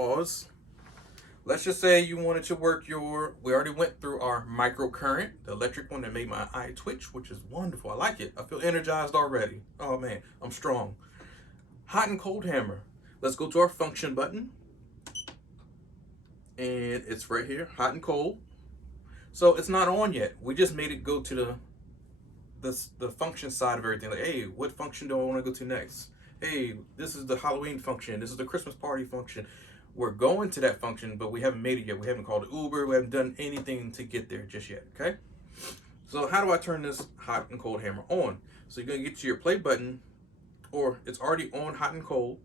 pause. Let's just say you wanted to work we already went through our microcurrent, the electric one that made my eye twitch, which is wonderful. I like it. I feel energized already. Oh man, I'm strong. Hot and cold hammer. Let's go to our function button. And it's right here, hot and cold. So it's not on yet. We just made it go to the function side of everything. Like, hey, what function do I want to go to next? Hey, this is the Halloween function. This is the Christmas party function. We're going to that function, but we haven't made it yet. We haven't called Uber. We haven't done anything to get there just yet, okay? So how do I turn this hot and cold hammer on? So you're going to get to your play button, or it's already on hot and cold.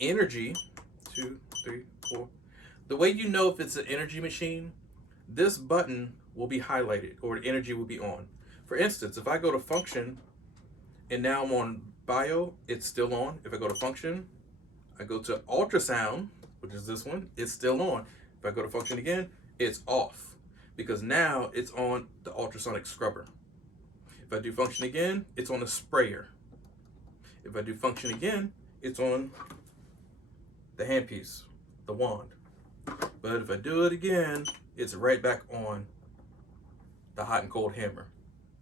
Energy, 2, 3, 4. The way you know if it's an energy machine, this button will be highlighted, or the energy will be on. For instance, if I go to function, and now I'm on bio, it's still on. If I go to function, I go to ultrasound, which is this one, it's still on. If I go to function again, it's off, because now it's on the ultrasonic scrubber. If I do function again, it's on the sprayer. If I do function again, it's on the handpiece, the wand. But if I do it again, it's right back on the hot and cold hammer.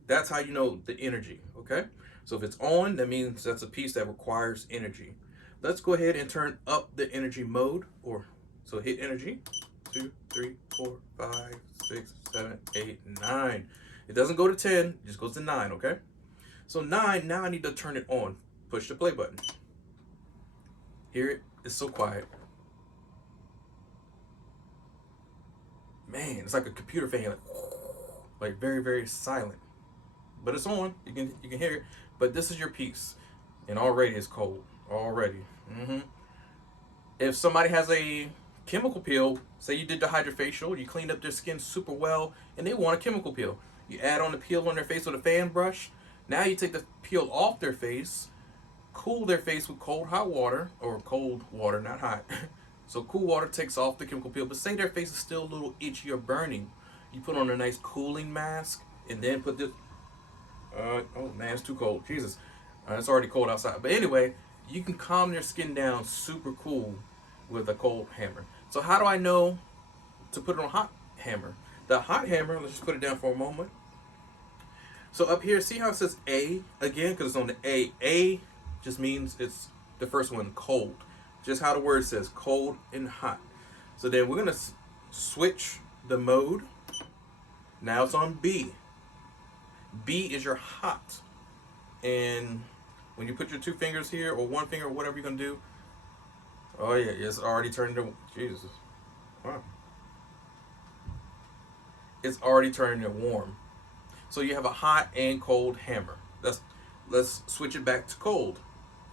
That's how you know the energy, okay? So if it's on, that means that's a piece that requires energy. Let's go ahead and turn up the energy mode, so hit energy, 2, 3, 4, 5, 6, 7, 8, 9. It doesn't go to 10, it just goes to 9, okay? So 9, now I need to turn it on. Push the play button. Hear it? It's so quiet. Man, it's like a computer fan, like very, very silent. But it's on. You can hear it. But this is your piece, and already it's cold. Already. If somebody has a chemical peel, say you did the hydrofacial, you cleaned up their skin super well, and they want a chemical peel. You add on the peel on their face with a fan brush. Now you take the peel off their face, cool their face with cold hot water, or cold water, not hot. So cool water takes off the chemical peel, but say their face is still a little itchy or burning. You put on a nice cooling mask, and then put this, oh man, it's too cold, Jesus. It's already cold outside. But anyway, you can calm their skin down super cool with a cold hammer. So how do I know to put it on hot hammer? The hot hammer, let's just put it down for a moment. So up here, see how it says A again? Because it's on the A. A just means it's the first one, cold. Just how the word says, cold and hot. So then we're going to switch the mode. Now it's on B. B is your hot. And when you put your 2 fingers here, or 1 finger, or whatever you're going to do, oh yeah, it's already turned to, Jesus. Wow. It's already turning to warm. So you have a hot and cold hammer. Let's switch it back to cold.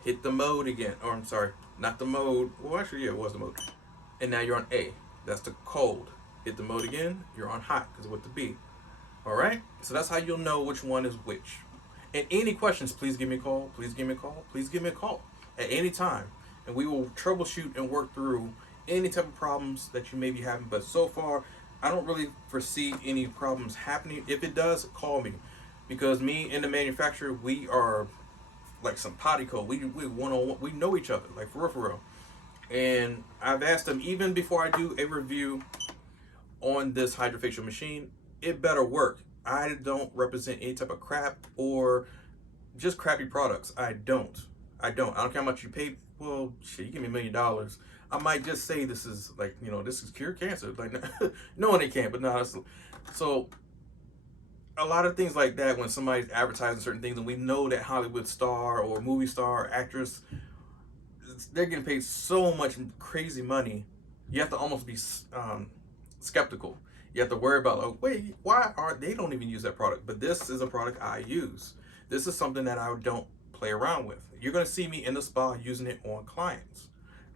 Hit the mode again. Or I'm sorry, not the mode. Well, actually, yeah, it was the mode. And now you're on A. That's the cold. Hit the mode again, you're on hot, because with the B. All right? So that's how you'll know which one is which. And any questions, please give me a call. Please give me a call. Please give me a call at any time. And we will troubleshoot and work through any type of problems that you may be having. But so far, I don't really foresee any problems happening. If it does, call me. Because me and the manufacturer, we are like some potty we one-on-one, we know each other, like for real. And I've asked them, even before I do a review on this hydrofacial machine, it better work. I don't represent any type of crap or just crappy products. I don't care how much you pay. Well, shit, you give me $1 million, I might just say this is like, this is cure cancer. Like, no one they can't, but no. So a lot of things like that, when somebody's advertising certain things, and we know that Hollywood star or movie star or actress, they're getting paid so much crazy money, you have to almost be skeptical. You have to worry about, like, wait, why aren't they don't even use that product? But this is a product I use. This is something that I don't play around with. You're going to see me in the spa using it on clients,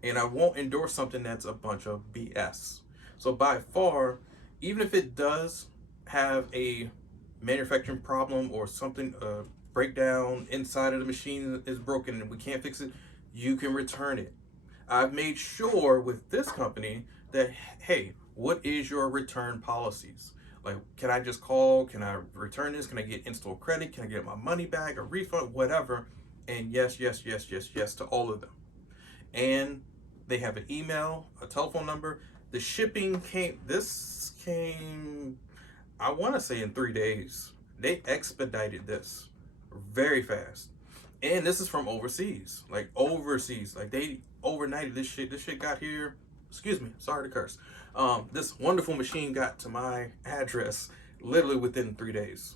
and I won't endorse something that's a bunch of BS. So by far, even if it does have a manufacturing problem or something, breakdown inside of the machine is broken and we can't fix it, you can return it. I've made sure with this company that, hey, what is your return policies? Like, can I just call? Can I return this? Can I get in-store credit? Can I get my money back, a refund, whatever? And yes to all of them. And They have an email, a telephone number. The shipping came, I want to say in 3 days. They expedited this very fast. And this is from overseas. Like overseas. Like they overnighted this shit. This shit got here. Excuse me, sorry to curse. This wonderful machine got to my address literally within 3 days.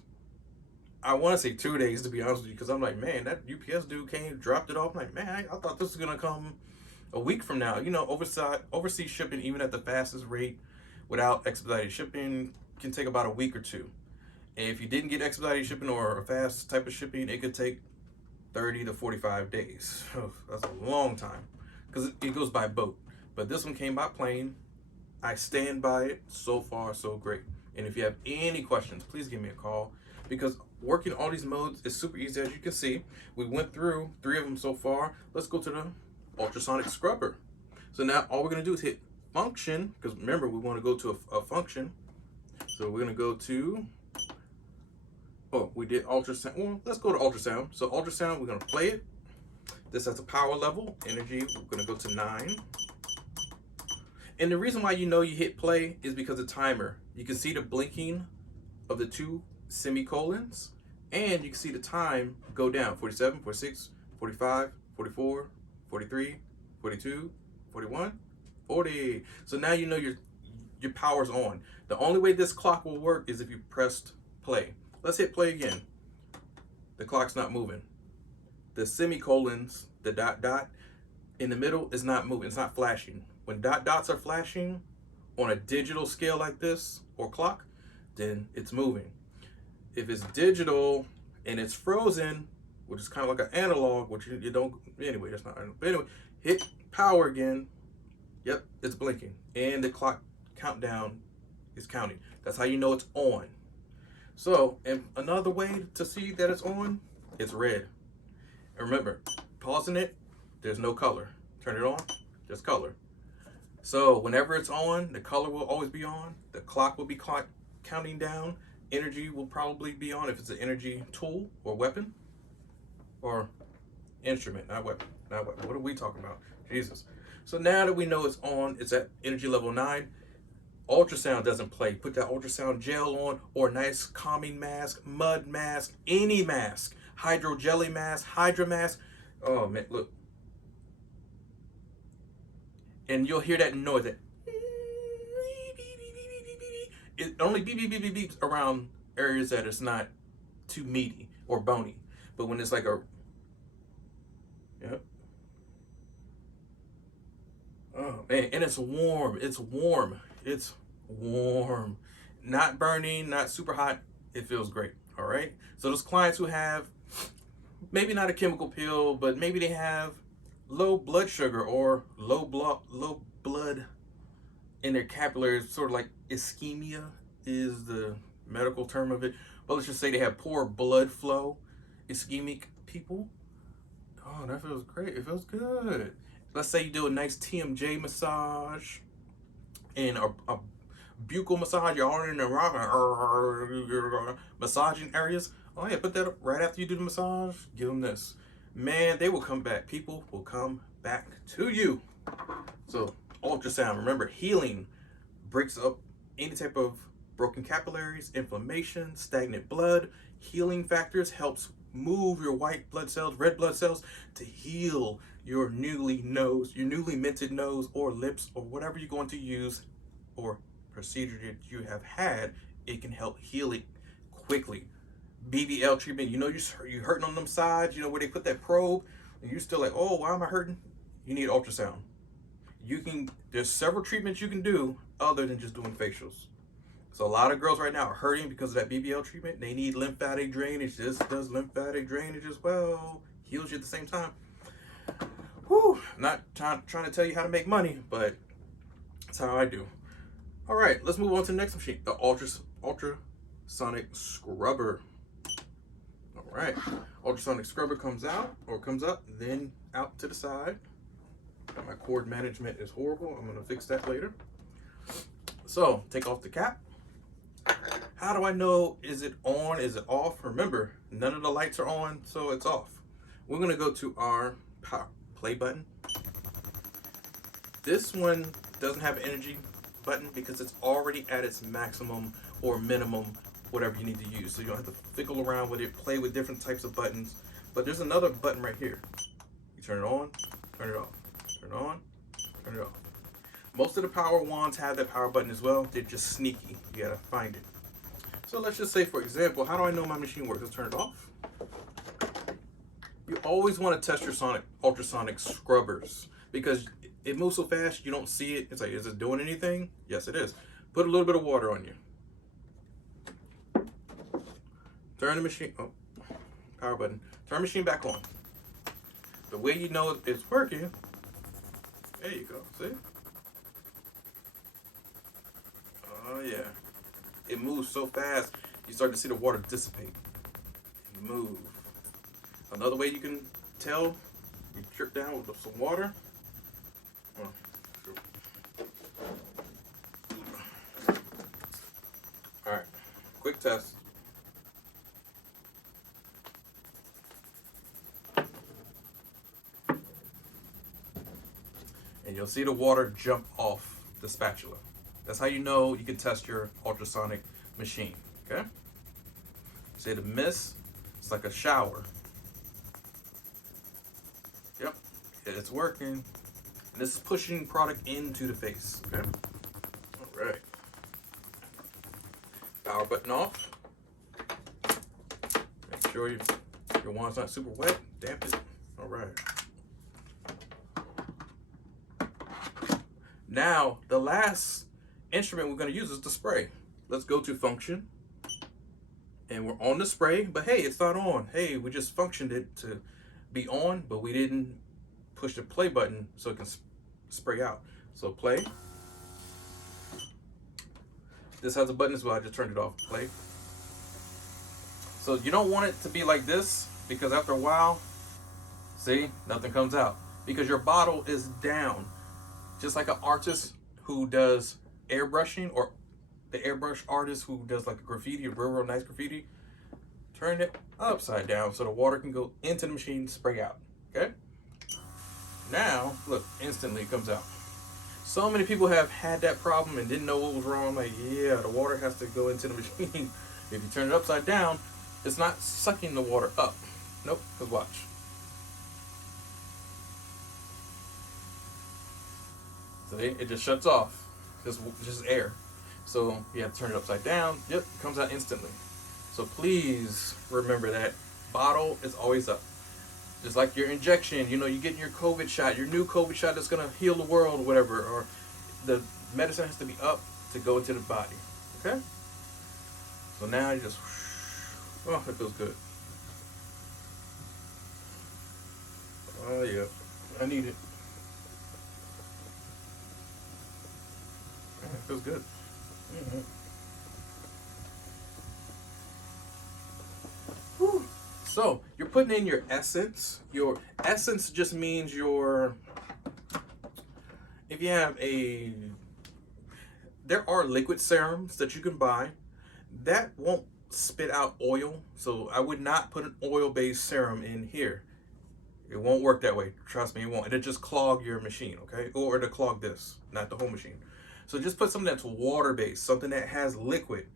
I want to say 2 days to be honest with you, because I'm like, man, that UPS dude came, dropped it off. I'm like, man, I thought this was gonna come a week from now. You know, overseas shipping, even at the fastest rate, without expedited shipping, can take about a week or two. And if you didn't get expedited shipping or a fast type of shipping, it could take 30 to 45 days. That's a long time because it goes by boat. But this one came by plane. I stand by it. So far, so great. And if you have any questions, please give me a call, because working all these modes is super easy. As you can see, we went through 3 of them so far. Let's go to the ultrasonic scrubber. So now all we're going to do is hit function, because remember, we want to go to a function. So we're going to go to, oh, we did ultrasound. Well, let's go to ultrasound. So ultrasound, we're going to play it. This has a power level. Energy, we're going to go to 9. And the reason why you know you hit play is because the timer. You can see the blinking of the 2 semicolons, and you can see the time go down. 47, 46, 45, 44, 43, 42, 41, 40. So now you know your power's on. The only way this clock will work is if you pressed play. Let's hit play again. The clock's not moving. The semicolons, the dot dot in the middle is not moving. It's not flashing. When dot dots are flashing on a digital scale like this or clock, then it's moving. If it's digital and it's frozen, which is kind of like an analog, which you don't, anyway, that's not, but anyway, hit power again. Yep, it's blinking. And the clock countdown is counting. That's how you know it's on. So, and another way to see that it's on, it's red. And remember, pausing it, there's no color. Turn it on, there's color. So whenever it's on, the color will always be on. The clock will be counting down. Energy will probably be on if it's an energy tool or weapon or instrument, not weapon, not weapon. What are we talking about? Jesus. So now that we know it's on, it's at energy level 9. Ultrasound doesn't play. Put that ultrasound gel on, or a nice calming mask, mud mask, any mask, hydro jelly mask, hydra mask. Oh man, look. And you'll hear that noise. That it only beep beep beep beep beeps around areas that it's not too meaty or bony. But when it's like a, yep. Oh man, and it's warm. It's warm. It's warm. Not burning, not super hot. It feels great. All right. So those clients who have maybe not a chemical peel, but maybe they have low blood sugar or low blood in their capillaries, sort of like ischemia is the medical term of it. But let's just say they have poor blood flow, ischemic people. Oh, that feels great. It feels good. Let's say you do a nice TMJ massage and a buccal massage. You're all in the rock massaging areas. Oh yeah, put that up right after you do the massage. Give them this. Man, they will come back. People will come back to you. So ultrasound, remember, healing breaks up any type of broken capillaries, inflammation, stagnant blood. Healing factors helps move your white blood cells, red blood cells, to heal your newly minted nose or lips or whatever you're going to use or procedure that you have had. It can help heal it quickly. BBL treatment, you know, you're hurting on them sides, you know, where they put that probe and you're still like, oh, why am I hurting? You need ultrasound. There's several treatments you can do other than just doing facials. So a lot of girls right now are hurting because of that BBL treatment. They need lymphatic drainage. This does lymphatic drainage as well. Heals you at the same time. Whew, not trying to tell you how to make money, but that's how I do. All right, let's move on to the next machine, the ultrasonic scrubber. All right, ultrasonic scrubber comes up, then out to the side. My cord management is horrible. I'm gonna fix that later. So take off the cap. How do I know, is it on, is it off? Remember, none of the lights are on, so it's off. We're gonna go to our play button. This one doesn't have an energy button because it's already at its maximum or minimum, whatever you need to use. So you don't have to fickle around with it, play with different types of buttons. But there's another button right here. You turn it on, turn it off, turn it on, turn it off. Most of the power wands have that power button as well. They're just sneaky. You gotta find it. So let's just say, for example, how do I know my machine works? Let's turn it off. You always want to test your ultrasonic scrubbers because it moves so fast you don't see it. It's like, is it doing anything? Yes, it is. Put a little bit of water on you. Turn the machine, oh, power button. Turn the machine back on. The way you know it's working, there you go, see? Oh yeah. It moves so fast, you start to see the water dissipate and move. Another way you can tell, you drip down with some water. Oh, sure. All right, quick test. And you'll see the water jump off the spatula. That's how you know you can test your ultrasonic machine, okay? See the mist? It's like a shower. Yep, it's working. And this is pushing product into the face, okay? All right. Power button off. Make sure your wand's not super wet, damp it. All right. Now, the last instrument we're going to use is the spray. Let's go to function. And we're on the spray, but hey, it's not on. Hey, we just functioned it to be on, but we didn't push the play button so it can spray out. So play. This has a button as well. I just turned it off. Play. So you don't want it to be like this because after a while, see, nothing comes out because your bottle is down. Just like an artist who does airbrushing, or the airbrush artist who does like a graffiti, a real nice graffiti, turn it upside down so the water can go into the machine, spray out, okay? Now, look, instantly it comes out. So many people have had that problem and didn't know what was wrong. Like, yeah, the water has to go into the machine. If you turn it upside down, it's not sucking the water up. Nope, because watch. See, it just shuts off, just air. So you have to turn it upside down. Yep, it comes out instantly. So please remember that bottle is always up. Just like your injection, you know, you're getting your COVID shot, your new COVID shot that's gonna heal the world or whatever, or the medicine has to be up to go into the body, okay? So now you just, oh, it feels good. Oh yeah, I need it. It feels good. Mm-hmm. So you're putting in your essence. Your essence just means your, if you have there are liquid serums that you can buy that won't spit out oil. So I would not put an oil-based serum in here. It won't work that way. Trust me, it won't. It'll just clog your machine, okay? Or it'll clog this, not the whole machine. So just put something that's water-based, something that has liquid.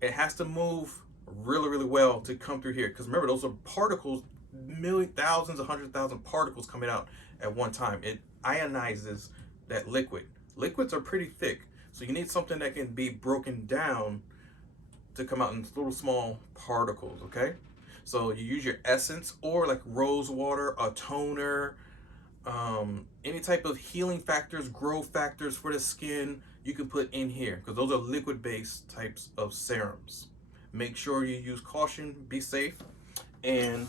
It has to move really, really well to come through here. Because remember, those are particles, thousands, 100,000 particles coming out at one time. It ionizes that liquid. Liquids are pretty thick, so you need something that can be broken down to come out in little small particles, okay? So you use your essence or like rose water, a toner, any type of healing factors, growth factors for the skin, you can put in here because those are liquid-based types of serums. Make sure you use caution, be safe, and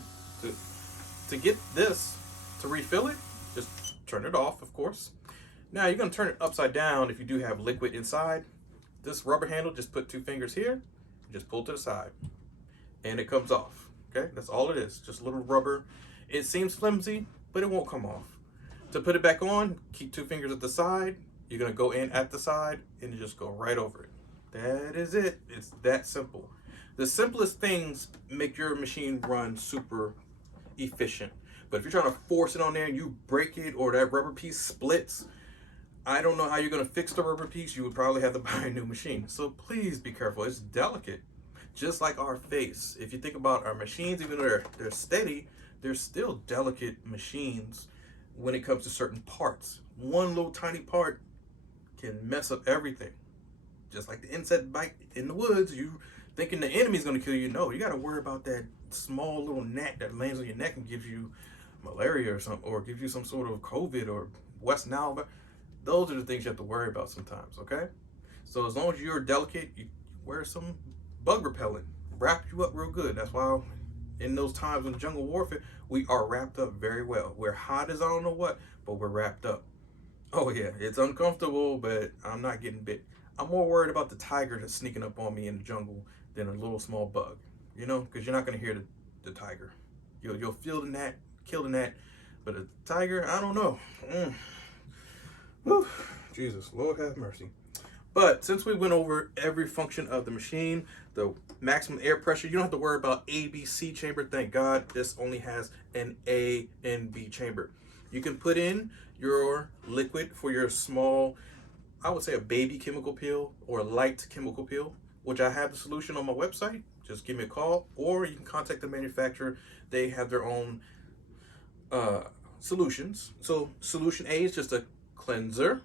to get this, to refill it, just turn it off, of course. Now you're gonna turn it upside down if you do have liquid inside. This rubber handle, just put 2 fingers here, just pull to the side, and it comes off, okay? That's all it is, just a little rubber. It seems flimsy, but it won't come off. To put it back on, keep 2 fingers at the side. You're gonna go in at the side and you just go right over it. That is it, it's that simple. The simplest things make your machine run super efficient. But if you're trying to force it on there and you break it or that rubber piece splits, I don't know how you're going to fix the rubber piece. You would probably have to buy a new machine. So please be careful. It's delicate. Just like our face. If you think about our machines, even though they're steady, they're still delicate machines when it comes to certain parts. One little tiny part can mess up everything. Just like the insect bite in the woods, you thinking the enemy's going to kill you. No, you got to worry about that small little gnat that lands on your neck and gives you malaria or something, or gives you some sort of COVID or West Nile. Those are the things you have to worry about sometimes, okay? So as long as you're delicate, you wear some bug repellent, wrap you up real good. That's why in those times in jungle warfare, we are wrapped up very well. We're hot as I don't know what, but we're wrapped up. Oh yeah, it's uncomfortable, but I'm not getting bit. I'm more worried about the tiger that's sneaking up on me in the jungle than a little small bug, you know, because you're not going to hear the tiger. You'll feel the gnat, kill the gnat, but a tiger, I don't know. Whew. Jesus, Lord have mercy. But since we went over every function of the machine, the maximum air pressure, you don't have to worry about A, B, C chamber. Thank God this only has an A and B chamber. You can put in your liquid for your small, I would say a baby chemical peel or a light chemical peel, which I have the solution on my website. Just give me a call, or you can contact the manufacturer. They have their own solutions. So solution A is just a cleanser.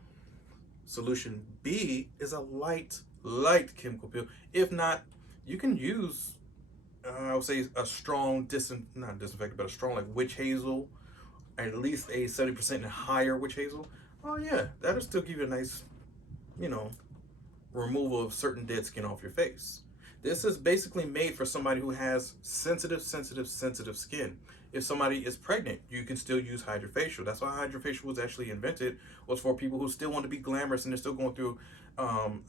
Solution B is a light chemical peel. If not, you can use, I would say, a strong, not disinfectant, but a strong like witch hazel, at least a 70% and higher witch hazel. Oh yeah, that'll still give you a nice, you know, removal of certain dead skin off your face. This is basically made for somebody who has sensitive skin. If somebody is pregnant, you can still use hydrofacial. That's why hydrofacial was actually invented, was for people who still want to be glamorous and they're still going through, I'm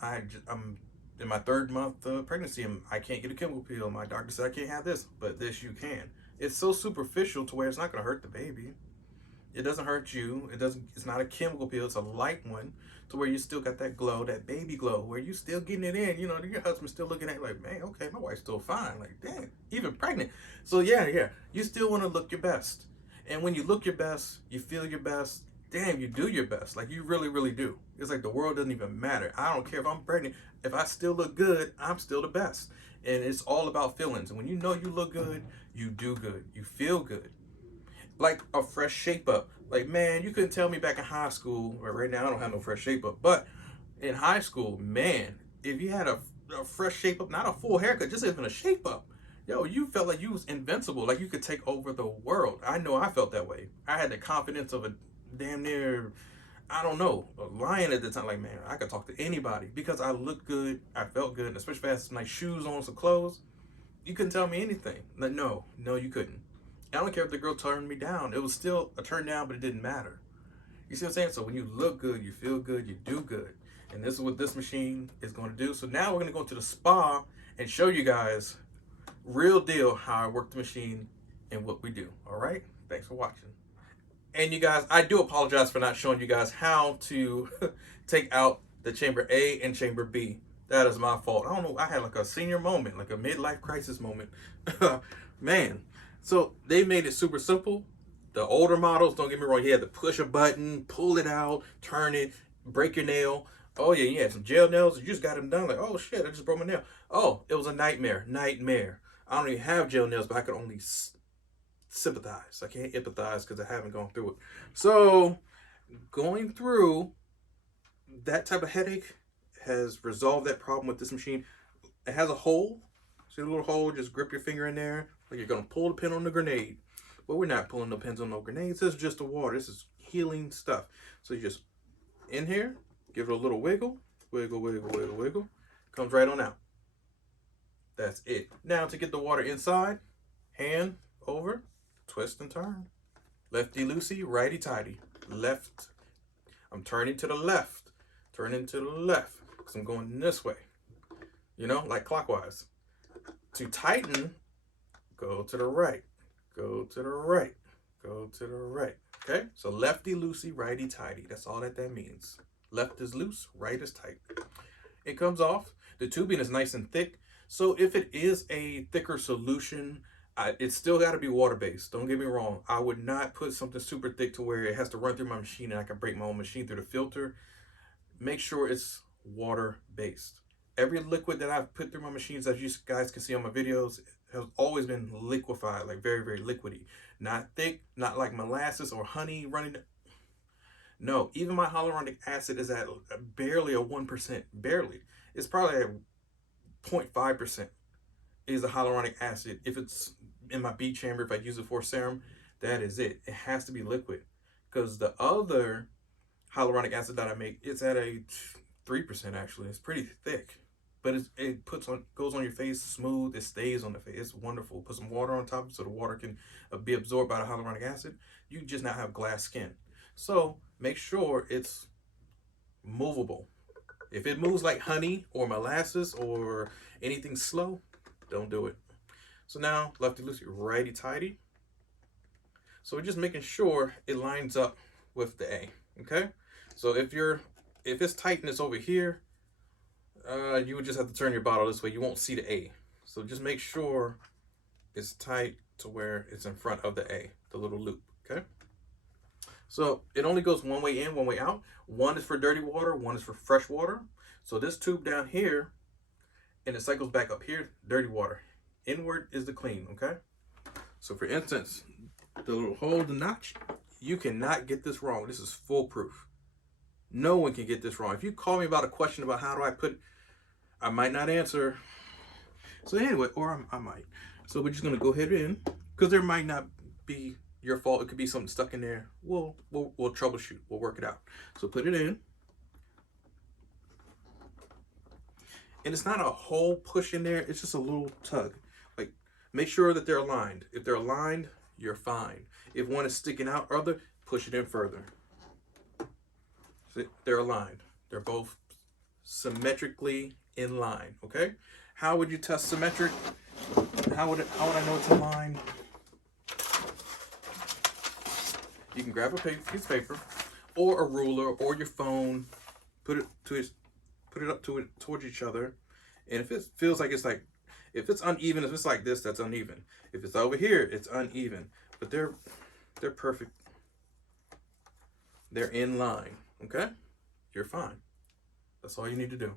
in my 3rd month of pregnancy and I can't get a chemical peel. My doctor said I can't have this, but this you can. It's so superficial to where it's not going to hurt the baby. It doesn't hurt you. It's not a chemical peel. It's a light one, to where you still got that glow, that baby glow, where you still getting it in. You know, your husband's still looking at you like, man, okay, my wife's still fine. Like, damn, even pregnant. So yeah, you still want to look your best. And when you look your best, you feel your best. Damn, you do your best. Like, you really do. It's like the world doesn't even matter. I don't care if I'm pregnant. If I still look good, I'm still the best. And it's all about feelings. And when you know you look good, you do good. You feel good. Like a fresh shape up. Like, man, you couldn't tell me back in high school, or right now I don't have no fresh shape up, but in high school, man, if you had a fresh shape up, not a full haircut, just even a shape up, yo, you felt like you was invincible, like you could take over the world. I know I felt that way. I had the confidence of a damn near, I don't know, a lion at the time. Like, man, I could talk to anybody because I looked good, I felt good, and especially if I had some nice shoes on, some clothes. You couldn't tell me anything. Like, no, you couldn't. I don't care if the girl turned me down. It was still a turn down, but it didn't matter. You see what I'm saying? So when you look good, you feel good, you do good. And this is what this machine is going to do. So now we're going to go to the spa and show you guys real deal how I work the machine and what we do. All right? Thanks for watching. And you guys, I do apologize for not showing you guys how to take out the chamber A and chamber B. That is my fault. I don't know. I had like a senior moment, like a midlife crisis moment. Man. So they made it super simple. The older models, don't get me wrong, you had to push a button, pull it out, turn it, break your nail. Oh yeah, you had some gel nails. You just got them done. Like, oh shit, I just broke my nail. Oh, it was a nightmare. I don't even have gel nails, but I could only sympathize. I can't empathize because I haven't gone through it. So going through that type of headache has resolved that problem with this machine. It has a hole. See the little hole? Just grip your finger in there. Like you're going to pull the pin on the grenade. But we're not pulling no pins on no grenades. This is just the water. This is healing stuff. So you just in here, give it a little wiggle. Wiggle. Comes right on out. That's it. Now to get the water inside, hand over, twist and turn. Lefty loosey, righty tighty. Left. I'm turning to the left. Turning to the left. Because I'm going this way. You know, like clockwise. To tighten, go to the right. Go to the right. Go to the right. Okay? So lefty loosey, righty tighty. That's all that means. Left is loose, right is tight. It comes off. The tubing is nice and thick. So if it is a thicker solution, it's still got to be water-based. Don't get me wrong. I would not put something super thick to where it has to run through my machine and I can break my own machine through the filter. make sure it's water based. Every liquid that I've put through my machines, as you guys can see on my videos, has always been liquefied, like very, very liquidy. Not thick, not like molasses or honey running. No, even my hyaluronic acid is at barely a 1%. Barely. It's probably at 0.5% is the hyaluronic acid. If it's in my bead chamber, if I use it for serum, that is it. It has to be liquid. Because the other hyaluronic acid that I make, it's at a 3% actually. It's pretty thick. But it puts on goes on your face smooth. It stays on the face. It's wonderful. Put some water on top so the water can be absorbed by the hyaluronic acid. You just now have glass skin. So make sure it's movable. If it moves like honey or molasses or anything slow, don't do it. So now lefty loosey, righty tighty. So we're just making sure it lines up with the A. Okay. So if it's tightness over here, you would just have to turn your bottle this way. You won't see the A. So just make sure it's tight to where it's in front of the A, the little loop. Okay. So it only goes one way in, one way out. One is for dirty water, one is for fresh water. So this tube down here, and it cycles back up here, dirty water. Inward is the clean, okay? So for instance, the little hole, the notch, you cannot get this wrong. This is foolproof. No one can get this wrong. If you call me about a question about how do I put, I might not answer. So anyway, or I might. So we're just gonna go ahead in, because there might not be your fault. It could be something stuck in there. We'll troubleshoot. We'll work it out. So put it in. And it's not a whole push in there. It's just a little tug. Like, make sure that they're aligned. If they're aligned, you're fine. If one is sticking out or other, push it in further. See, they're aligned. They're both symmetrically in line, okay? How would you test symmetric? How would I know it's aligned? You can grab a piece of paper or a ruler or your phone, put it up to it towards each other, and if it feels like if it's uneven, if it's like this, that's uneven. If it's over here, it's uneven. But they're perfect. They're in line. Okay, you're fine. That's all you need to do.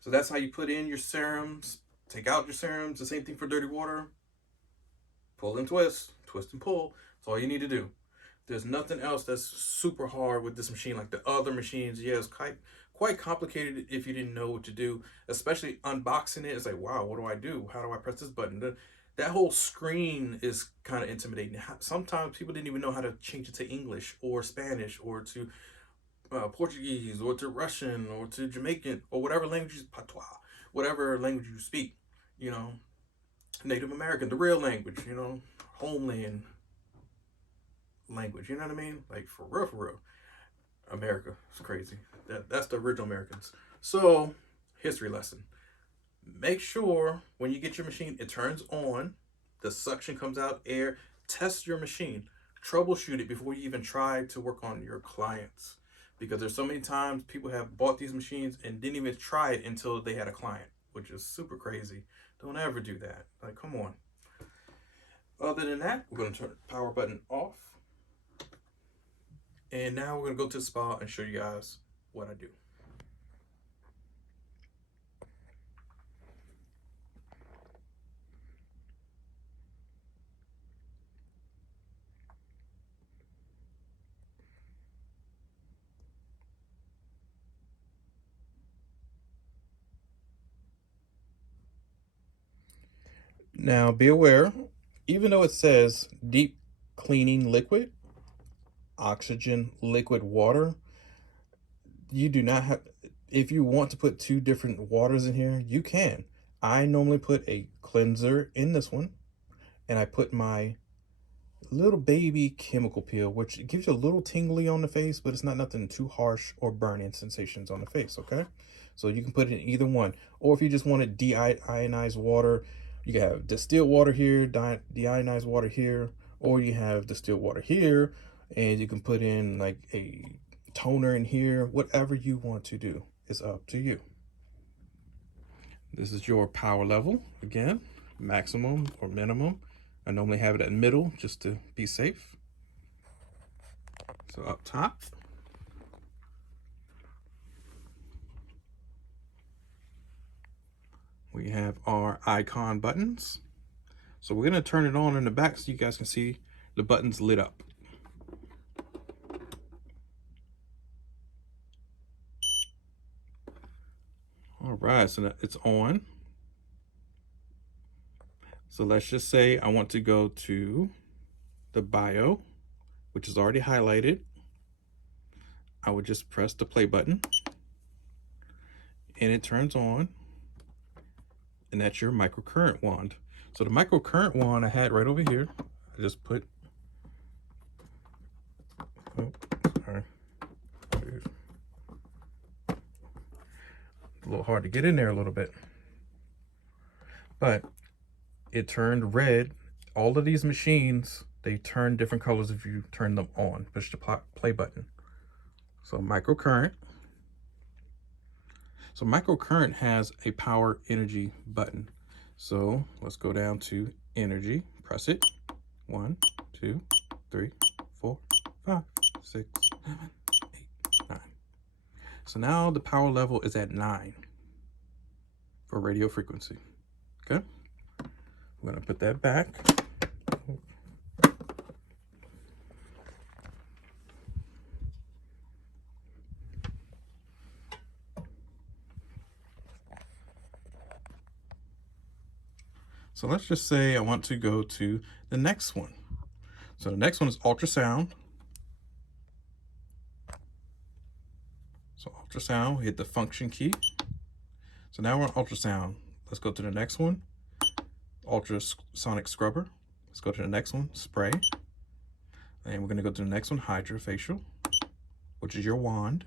So that's how you put in your serums. Take out your serums. The same thing for dirty water. Pull and twist, twist and pull. That's all you need to do. There's nothing else that's super hard with this machine like the other machines. Yeah, it's quite complicated if you didn't know what to do, especially unboxing it. It's like, wow, what do I do? How do I press this button? That whole screen is kind of intimidating. Sometimes people didn't even know how to change it to English or Spanish or to Portuguese or to Russian or to Jamaican or whatever language, patois, whatever language you speak, you know, Native American, the real language, you know, homeland language, you know what I mean? Like for real. America, it's crazy. That's the original Americans. So, history lesson. Make sure when you get your machine, it turns on, the suction comes out, air. Test your machine. Troubleshoot it before you even try to work on your clients. Because there's so many times people have bought these machines and didn't even try it until they had a client, which is super crazy. Don't ever do that. Like, come on. Other than that, we're going to turn the power button off. And now we're going to go to the spa and show you guys what I do. Now, be aware, even though it says deep cleaning liquid, oxygen liquid water, you do not have, if you want to put two different waters in here, you can. I normally put a cleanser in this one, and I put my little baby chemical peel, which gives you a little tingly on the face, but it's not nothing too harsh or burning sensations on the face, okay? So you can put it in either one. Or if you just want it deionized water, you can have distilled water here, deionized water here, or you have distilled water here, and you can put in like a toner in here. Whatever you want to do is up to you. This is your power level, again, maximum or minimum. I normally have it at middle just to be safe. So up top. we have our icon buttons. So we're going to turn it on in the back so you guys can see the buttons lit up. All right, so it's on. So let's just say I want to go to the bio, which is already highlighted. I would just press the play button and it turns on, and that's your microcurrent wand. So the microcurrent wand I had right over here, I just put, oh, sorry. A little hard to get in there a little bit, but it turned red. All of these machines, they turn different colors if you turn them on. Push the play button. So microcurrent. So microcurrent has a power energy button. So let's go down to energy, press it. 1, 2, 3, 4, 5, 6, 7, 8, 9. So now the power level is at 9 for radio frequency. Okay, we're gonna put that back. So let's just say I want to go to the next one. So the next one is ultrasound. So ultrasound, hit the function key. So now we're on ultrasound. Let's go to the next one, ultrasonic scrubber. Let's go to the next one, spray. And we're gonna go to the next one, hydrofacial, which is your wand.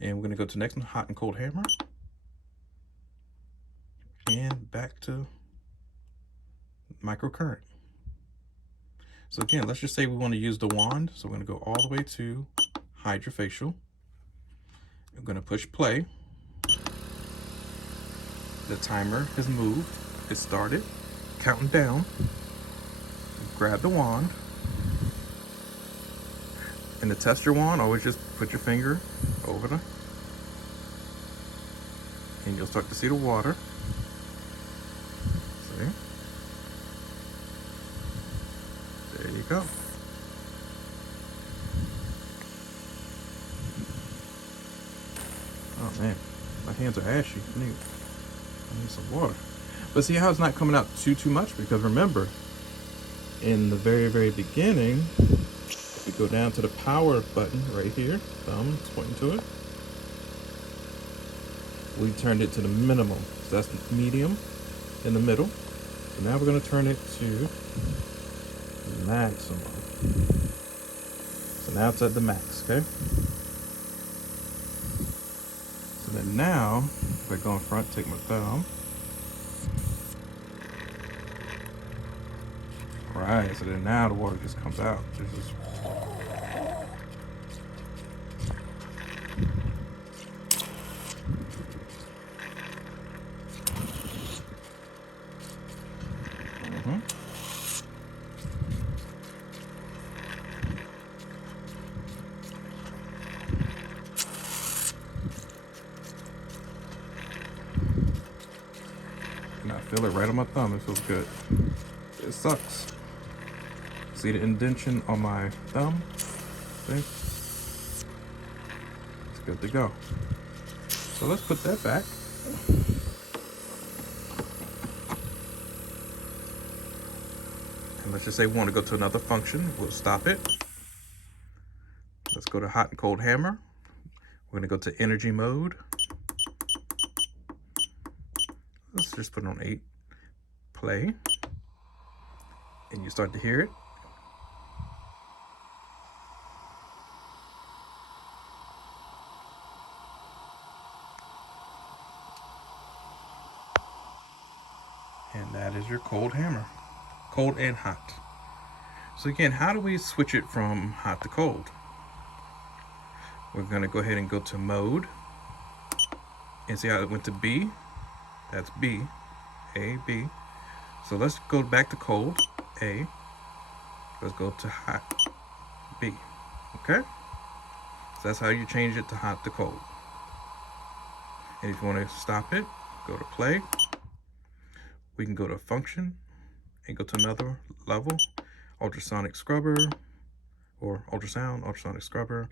And we're gonna go to the next one, hot and cold hammer. And back to microcurrent. So again, let's just say we want to use the wand. So we're going to go all the way to hydrofacial. I'm going to push play. The timer has moved. It started counting down. Grab the wand. And to test your wand, always just put your finger over the, and you'll start to see the water. See? There you go. Oh man, my hands are ashy. I need some water. But see how it's not coming out too much, because remember, in the very beginning, if we go down to the power button right here, thumb is pointing to it, we turned it to the minimum. So that's the medium in the middle. So now we're going to turn it to maximum. So now it's at the max, okay? So then now, if I go in front, take my thumb. Right, so then now the water just comes out. This is and I feel it right on my thumb. It feels good. It sucks. See the indentation on my thumb? See? It's good to go. So let's put that back. And let's just say we want to go to another function. We'll stop it. Let's go to hot and cold hammer. We're going to go to energy mode. Let's just put it on 8. Play. And you start to hear it. And that is your cold hammer. Cold and hot. So again, how do we switch it from hot to cold? We're going to go ahead and go to mode. And see how it went to B? That's B. A, B. So let's go back to cold. A. Let's go to hot. B. Okay? So that's how you change it to hot to cold. And if you want to stop it, go to play. we can go to function and go to another level. Ultrasonic scrubber, or ultrasonic scrubber,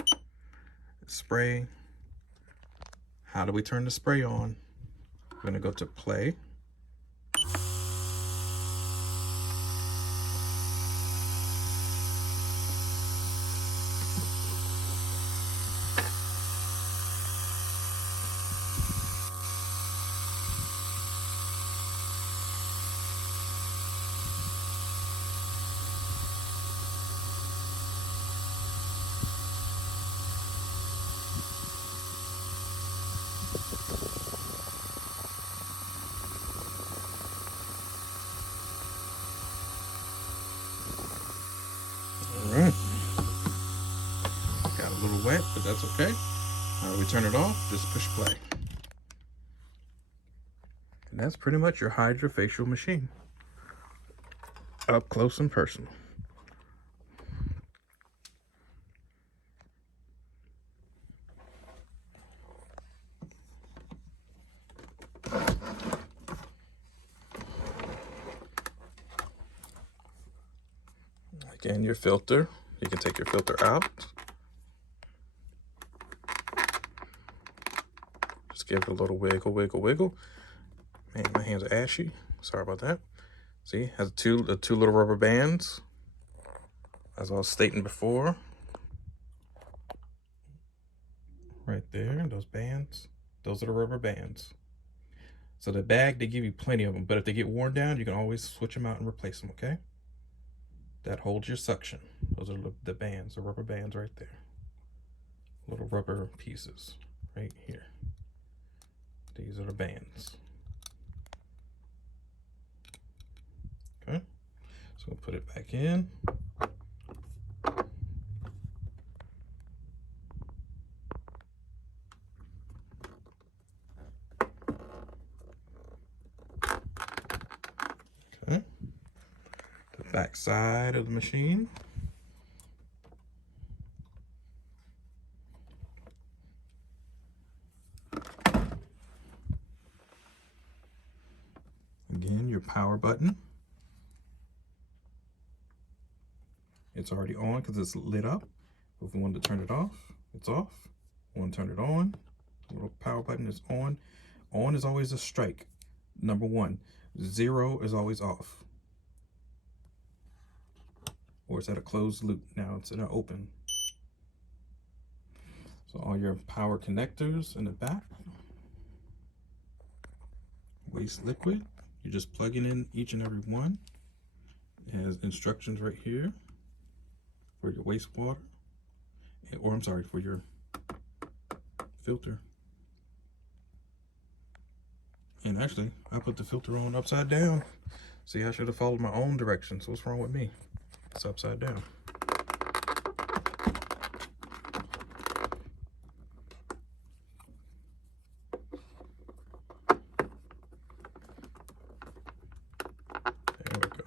spray. How do we turn the spray on? We're gonna go to play. All right. Got a little wet, but that's okay. We turn it off, just push play. And that's pretty much your hydrofacial machine. Up close and personal. Again, your filter. You can take your filter out. Just give it a little wiggle, wiggle, wiggle. Man, my hands are ashy. Sorry about that. See, it has the two little rubber bands, as I was stating before. Right there, those bands. Those are the rubber bands. So the bag, they give you plenty of them, but if they get worn down, you can always switch them out and replace them, okay? That holds your suction. Those are the bands, the rubber bands right there. Little rubber pieces right here. These are the bands. Okay, so we'll put it back in. Okay, the back side of the machine. Again, your power button. It's already on because it's lit up. If we wanted to turn it off, it's off. We want to turn it on. The little power button is on. On is always a strike. Number 1. 0 is always off. Or it's at a closed loop. Now it's in an open. So all your power connectors in the back. Waste liquid. You're just plugging in each and every one. It has instructions right here for your wastewater, or I'm sorry, for your filter. And actually, I put the filter on upside down. See, I should have followed my own directions. What's wrong with me? It's upside down. There we go.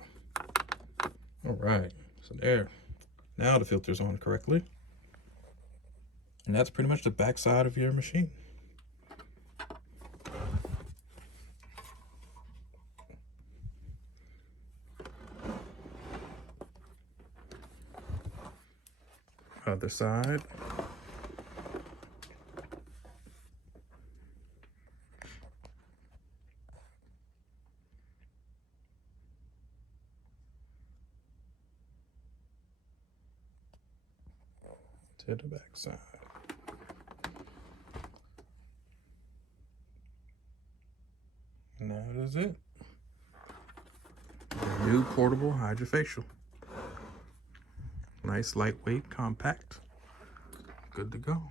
All right, so there. Now the filter's on correctly. And that's pretty much the back side of your machine. Other side. To the back side. And that is it. Your new portable hydrofacial. Nice, lightweight, compact. Good to go.